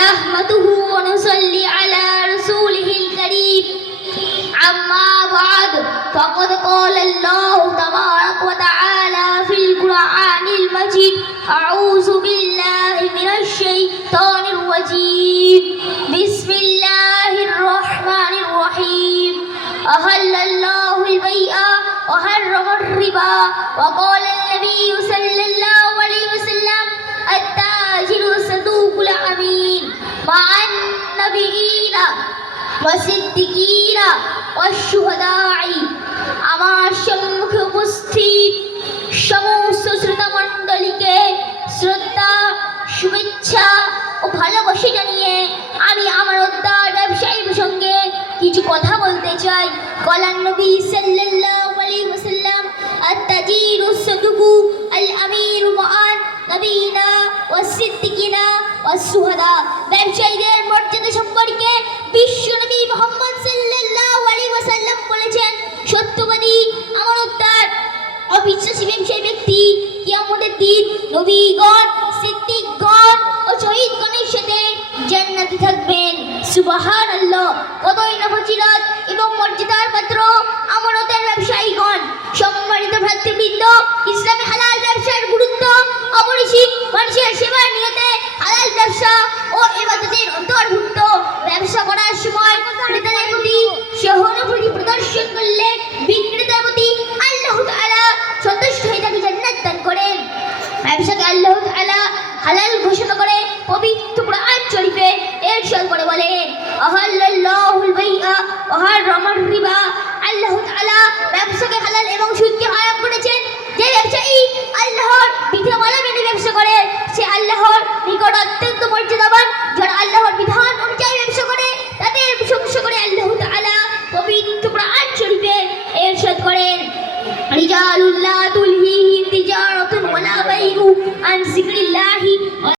نحمده ونصلي على رسوله الكريم أما بعد فقد قال الله تبارك وتعالى في القرآن المجيد أعوذ بالله من الشيطان الرجيم بسم الله الرحمن الرحيم أحل الله البيع وحرم الربا وقال النبي صلى الله عليه وسلم التاجر الصدوق الأمين مع النبيين والصديقين والشهداء আমার সম্মুখে উপস্থিত সমস্ত শ্রোতা মণ্ডলীকে শ্রদ্ধা শুভেচ্ছা ও ভালোবাসা জানিয়ে আমি আমার উদ্দার ব্যবসায়ী প্রসঙ্গে কিছু কথা বলতে চাই। কলান নবী সাল্লাল্লাহু আলাইহি ওয়াসাল্লাম আত-তাজিরু সাদুকু আল-আমিরু মা'আন নবীনা ওয়াস-সিদ্দিকিনা ওয়াস-শুহাদা। ব্যবসায়ীদের মর্যাদা সম্পর্কে বিশ্বনবী মুহাম্মদ সাল্লাল্লাহু আলাইহি ওয়াসাল্লাম বলেছেন, সত্যবাদী, আমানতদার, অবিশ্বাসী ব্যবসায়ী ব্যক্তি কিয়ামতের দিন নবীগণ, সিদ্দিকগণ ও শহীদগণের সাথে জান্নাতে থাকবেন। সুবহানাল্লাহ। কতই না ফজিলত এবং মর্যাদার পাত্র আমানতের ব্যবসায়ীগণ। সম্মানিত ভ্রাতৃবৃন্দ, ইসলামে হালাল ব্যবসার গুরুত্ব অপরিসীম। মানুষের সেবার নিয়তে হালাল ব্যবসা ও ইবাদতের অন্তর্ভুক্ত। ব্যবসা করার সময় ক্রেতাদের প্রতি সহানুভূতি প্রদর্শন করলে বিক্রেতার প্রতি আল্লাহ তাআলা সন্তুষ্ট হয়ে তাকে জান্নাত দান করেন। ব্যবসাকে আল্লাহ তাআলা হালাল ঘোষণা করে পবিত্র কুরআন শরীফে ইরশাদ করে বলেন, আহাল্লাল্লাহুল বাইআ ওয়া হারামার রিবা। আল্লাহ তাআলা ব্যবসাকে হালাল এবং সুদকে হারাম করেছেন। যে ব্যবসায়ী আল্লাহর বিধিমালা মেনে ব্যবসা করে সে আল্লাহর নিকট